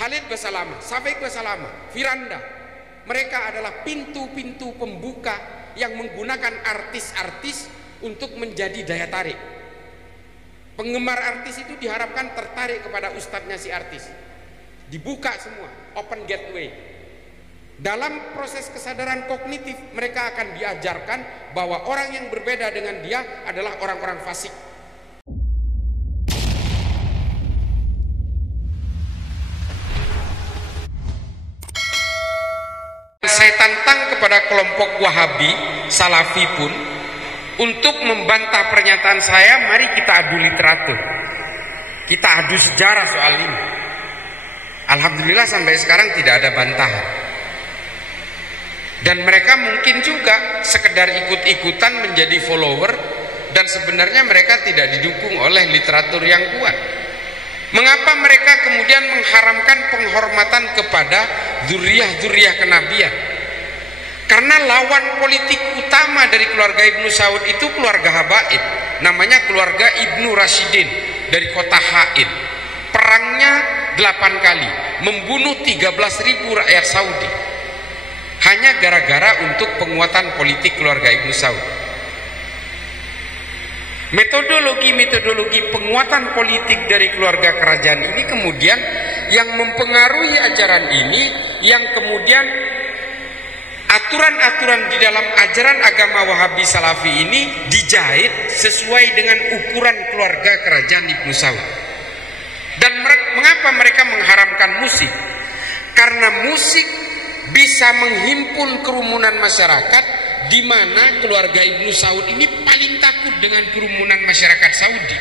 Khalid Basalamah, Safiq Basalamah, Firanda. Mereka adalah pintu-pintu pembuka yang menggunakan artis-artis untuk menjadi daya tarik. Penggemar artis itu diharapkan tertarik kepada ustadznya si artis. Dibuka semua, open gateway. Dalam proses kesadaran kognitif mereka akan diajarkan bahwa orang yang berbeda dengan dia adalah orang-orang fasik. Saya tantang kepada kelompok Wahabi, Salafi pun untuk membantah pernyataan saya. Mari kita adu literatur, kita adu sejarah soal ini. Alhamdulillah sampai sekarang tidak ada bantahan. Dan mereka mungkin juga sekedar ikut-ikutan menjadi follower, dan sebenarnya mereka tidak didukung oleh literatur yang kuat. Mengapa mereka kemudian mengharamkan penghormatan kepada dzurriyyah kenabian? Karena lawan politik utama dari keluarga Ibnu Saud itu keluarga Habaib, namanya keluarga Ibnu Rashidin dari kota Haid. Perangnya 8 kali, membunuh 13.000 rakyat Saudi hanya gara-gara untuk penguatan politik keluarga Ibnu Saud. Metodologi penguatan politik dari keluarga kerajaan ini kemudian yang mempengaruhi ajaran ini, yang kemudian aturan-aturan di dalam ajaran agama Wahabi Salafi ini dijahit sesuai dengan ukuran keluarga kerajaan Ibnu Saud. Dan mengapa mereka mengharamkan musik? Karena musik bisa menghimpun kerumunan masyarakat, di mana keluarga Ibnu Saud ini paling takut dengan kerumunan masyarakat Saudi.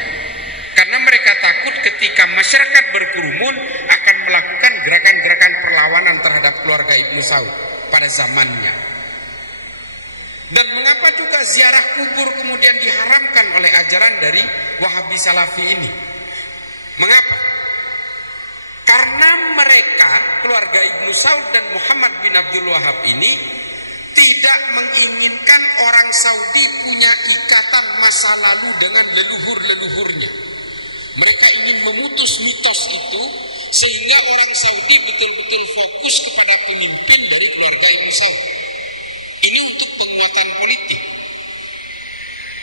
Karena mereka takut ketika masyarakat berkerumun akan melakukan gerakan-gerakan perlawanan terhadap keluarga Ibnu Saud pada zamannya. Dan mengapa juga ziarah kubur kemudian diharamkan oleh ajaran dari Wahabi Salafi ini? Mengapa? Karena mereka, keluarga Ibnu Saud dan Muhammad bin Abdul Wahab ini tidak menginginkan orang Saudi punya ikatan masa lalu dengan leluhur-leluhurnya. Mereka ingin memutus mitos itu sehingga orang Saudi betul-betul fokus kepada pemimpin dari keluarga Ibnu Saud. Ini untuk penguatan politik.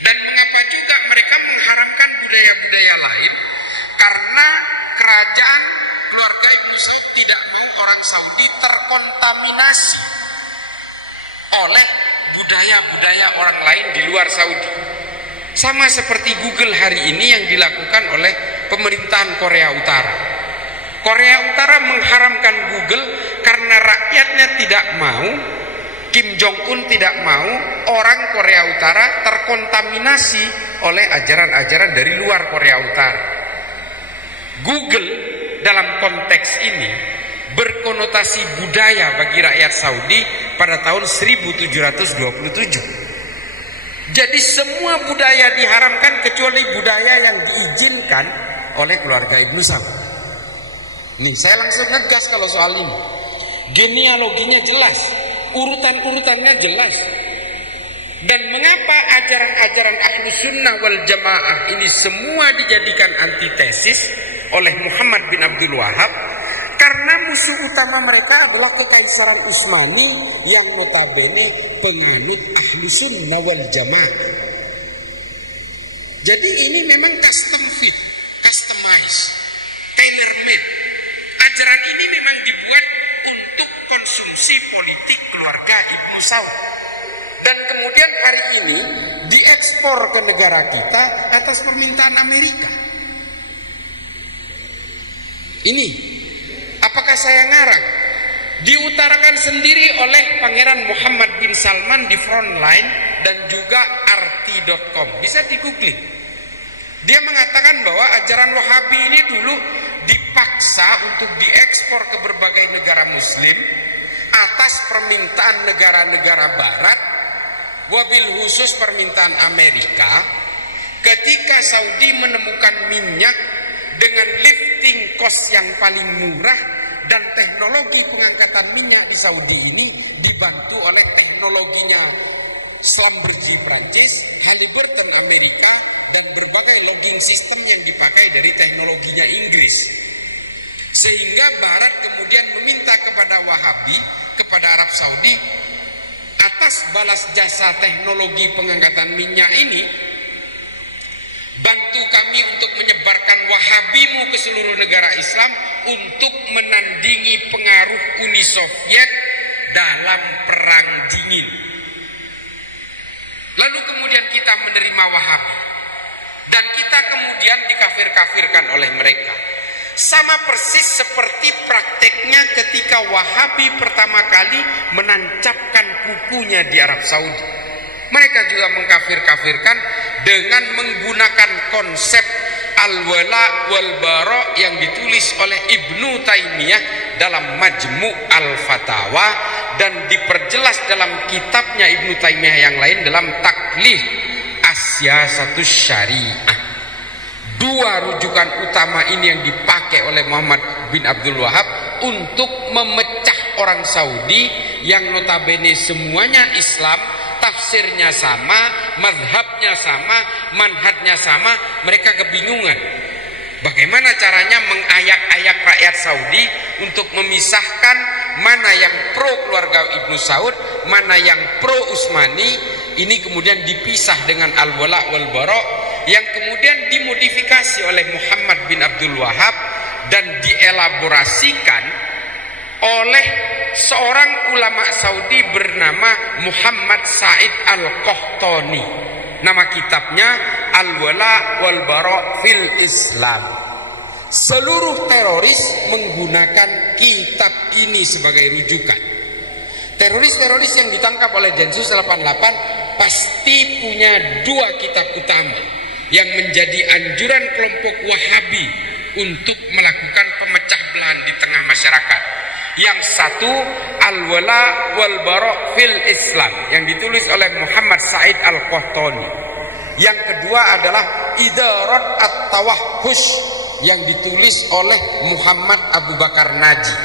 Dan mengapa juga mereka mengharapkan budaya-budaya lain? Karena kerajaan keluarga Ibnu Saud tidak mau orang Saudi terkontaminasi oleh budaya-budaya orang lain di luar Saudi. Sama seperti Google hari ini yang dilakukan oleh pemerintahan Korea Utara. Korea Utara mengharamkan Google karena rakyatnya tidak mau, Kim Jong-un tidak mau orang Korea Utara terkontaminasi oleh ajaran-ajaran dari luar Korea Utara. Google dalam konteks ini berkonotasi budaya bagi rakyat Saudi pada tahun 1727. Jadi semua budaya diharamkan kecuali budaya yang diizinkan oleh keluarga Ibnu Saud. Nih, saya langsung ngegas kalau soal ini. Genealoginya jelas, urutan-urutannya jelas. Dan mengapa ajaran-ajaran Ahlus Sunnah wal Jamaah ini semua dijadikan antitesis oleh Muhammad bin Abdul Wahab? Karena musuh utama mereka adalah Kekaisaran Utsmani yang notabene penganut Ahlus Sunnah wal Jamaah. Jadi ini memang custom fit, customized, tailor-made. Ajaran ini memang dibuat untuk konsumsi politik keluarga Ibnu Saud. Dan kemudian hari ini diekspor ke negara kita atas permintaan Amerika. Ini, apakah saya ngarang? Diutarakan sendiri oleh Pangeran Muhammad bin Salman di Frontline dan juga RT.com. Bisa di-googling. Dia mengatakan bahwa ajaran Wahabi ini dulu dipaksa untuk diekspor ke berbagai negara Muslim atas permintaan negara-negara Barat, wabil khusus permintaan Amerika. Ketika Saudi menemukan minyak dengan lifting cost yang paling murah, dan teknologi pengangkatan minyak di Saudi ini dibantu oleh teknologinya Schlumberger Prancis, Halliburton Amerika, dan berbagai logging system yang dipakai dari teknologinya Inggris. Sehingga Barat kemudian meminta kepada Wahabi, kepada Arab Saudi, atas balas jasa teknologi pengangkatan minyak ini, bantu kami untuk menyebarkan Wahabimu ke seluruh negara Islam untuk menandingi pengaruh Uni Soviet dalam perang dingin. Lalu kemudian kita menerima Wahabi, dan kita kemudian dikafir-kafirkan oleh mereka. Sama persis seperti prakteknya ketika Wahabi pertama kali menancapkan kukunya di Arab Saudi. Mereka juga mengkafir-kafirkan dengan menggunakan konsep al-wala wal-bara yang ditulis oleh Ibnu Taimiyah dalam Majmu' al-Fatawa dan diperjelas dalam kitabnya Ibnu Taimiyah yang lain dalam Taklih As-Siyasatus Syariah. Dua rujukan utama ini yang dipakai oleh Muhammad bin Abdul Wahab untuk memecah orang Saudi yang notabene semuanya Islam, tafsirnya sama, mazhabnya sama, manhajnya sama. Mereka kebingungan bagaimana caranya mengayak-ayak rakyat Saudi untuk memisahkan mana yang pro keluarga Ibnu Saud, mana yang pro Utsmani. Ini kemudian dipisah dengan al-wala wal bara yang kemudian dimodifikasi oleh Muhammad bin Abdul Wahab dan dielaborasikan oleh seorang ulama Saudi bernama Muhammad Said Al-Qahtani. Nama kitabnya Al-Wala wal Bara fil Islam. Seluruh teroris menggunakan kitab ini sebagai rujukan. Teroris-teroris yang ditangkap oleh Densus 88 pasti punya dua kitab utama yang menjadi anjuran kelompok Wahabi untuk melakukan pemecah belahan di tengah masyarakat. Yang satu Al-Wala wal Bara fil Islam yang ditulis oleh Muhammad Said Al-Qahtani. Yang kedua adalah Idarat At-Tawahhush yang ditulis oleh Muhammad Abu Bakar Naji.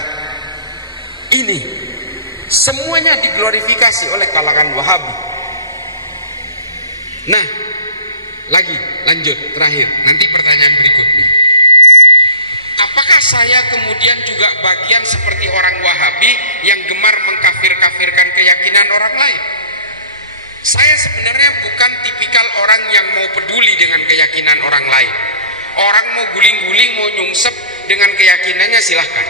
Ini semuanya diglorifikasi oleh kalangan Wahabi. Nah, lagi lanjut terakhir, nanti pertanyaan berikutnya. Apakah saya kemudian juga bagian seperti orang Wahabi yang gemar mengkafir-kafirkan keyakinan orang lain? Saya sebenarnya bukan tipikal orang yang mau peduli dengan keyakinan orang lain. Orang mau guling-guling, mau nyungsep dengan keyakinannya silahkan.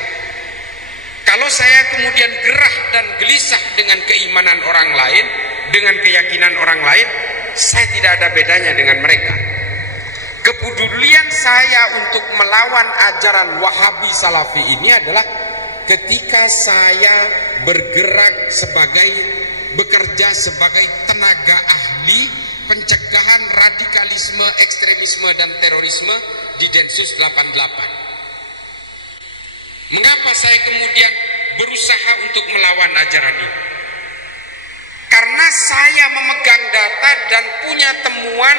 Kalau saya kemudian gerah dan gelisah dengan keimanan orang lain, dengan keyakinan orang lain, saya tidak ada bedanya dengan mereka. Kepedulian saya untuk melawan ajaran Wahabi Salafi ini adalah ketika saya bekerja sebagai tenaga ahli pencegahan radikalisme, ekstremisme dan terorisme di Densus 88. Mengapa saya kemudian berusaha untuk melawan ajaran ini? Karena saya memegang data dan punya temuan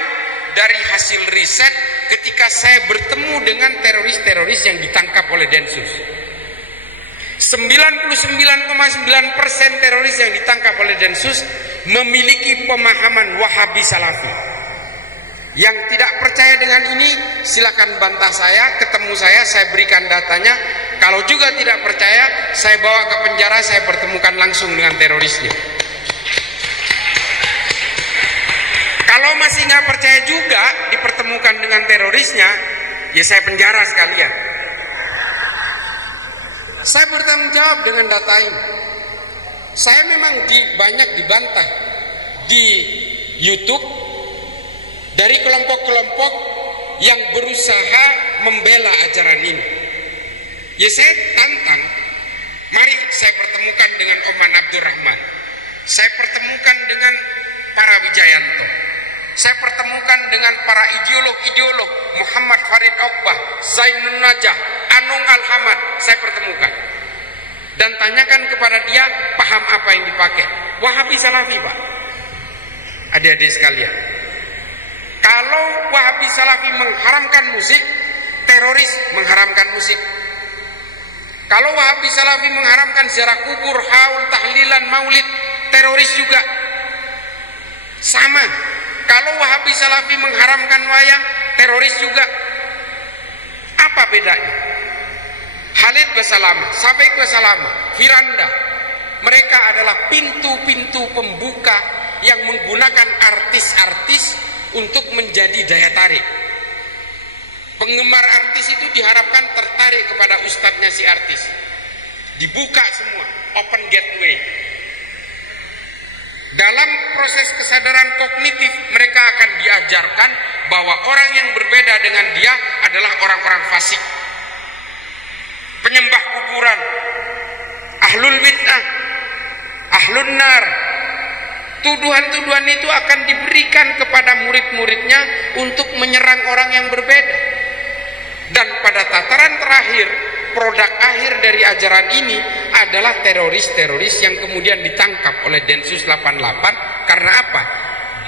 dari hasil riset ketika saya bertemu dengan teroris-teroris yang ditangkap oleh Densus. 99,9% teroris yang ditangkap oleh Densus memiliki pemahaman Wahabi Salafi. Yang tidak percaya dengan ini silakan bantah saya, ketemu saya berikan datanya. Kalau juga tidak percaya, saya bawa ke penjara, saya pertemukan langsung dengan terorisnya. Kalau masih nggak percaya juga dipertemukan dengan terorisnya, ya saya penjara sekalian. Saya bertanggung jawab dengan data ini. Saya memang banyak dibantah di YouTube dari kelompok-kelompok yang berusaha membela ajaran ini. Ya saya tantang, mari saya pertemukan dengan Oman Abdurrahman, saya pertemukan dengan para Wijayanto, saya pertemukan dengan para ideolog Muhammad Farid Oqbah, Zainun Najah, Anung Al-Hamad, saya pertemukan dan tanyakan kepada dia paham apa yang dipakai. Wahabi Salafi, Pak. Adik-adik sekalian, kalau Wahabi Salafi mengharamkan musik, teroris mengharamkan musik. Kalau Wahabi Salafi mengharamkan ziarah kubur, haul, tahlilan, maulid, teroris juga. Sama. Kalau Wahabi Salafi mengharamkan wayang, teroris juga. Apa bedanya? Khalid Basalamah, Sabiq Basalamah, Firanda, mereka adalah pintu-pintu pembuka yang menggunakan artis-artis untuk menjadi daya tarik. Penggemar artis itu diharapkan tertarik kepada ustadznya si artis. Dibuka semua, open gateway. Dalam proses kesadaran kognitif mereka akan diajarkan bahwa orang yang berbeda dengan dia adalah orang-orang fasik, penyembah kuburan, ahlul bid'ah, ahlun nar. Tuduhan-tuduhan itu akan diberikan kepada murid-muridnya untuk menyerang orang yang berbeda. Dan pada tataran terakhir, produk akhir dari ajaran ini adalah teroris-teroris yang kemudian ditangkap oleh Densus 88. Karena apa?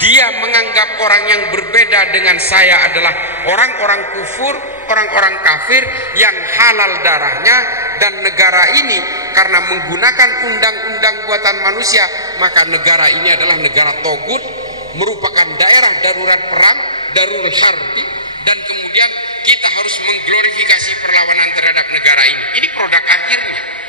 Dia menganggap orang yang berbeda dengan saya adalah orang-orang kufur, orang-orang kafir yang halal darahnya, dan negara ini karena menggunakan undang-undang buatan manusia, maka negara ini adalah negara togut, merupakan daerah darurat perang, darurat harbi, dan kemudian kita harus mengglorifikasi perlawanan terhadap negara ini. Ini produk akhirnya.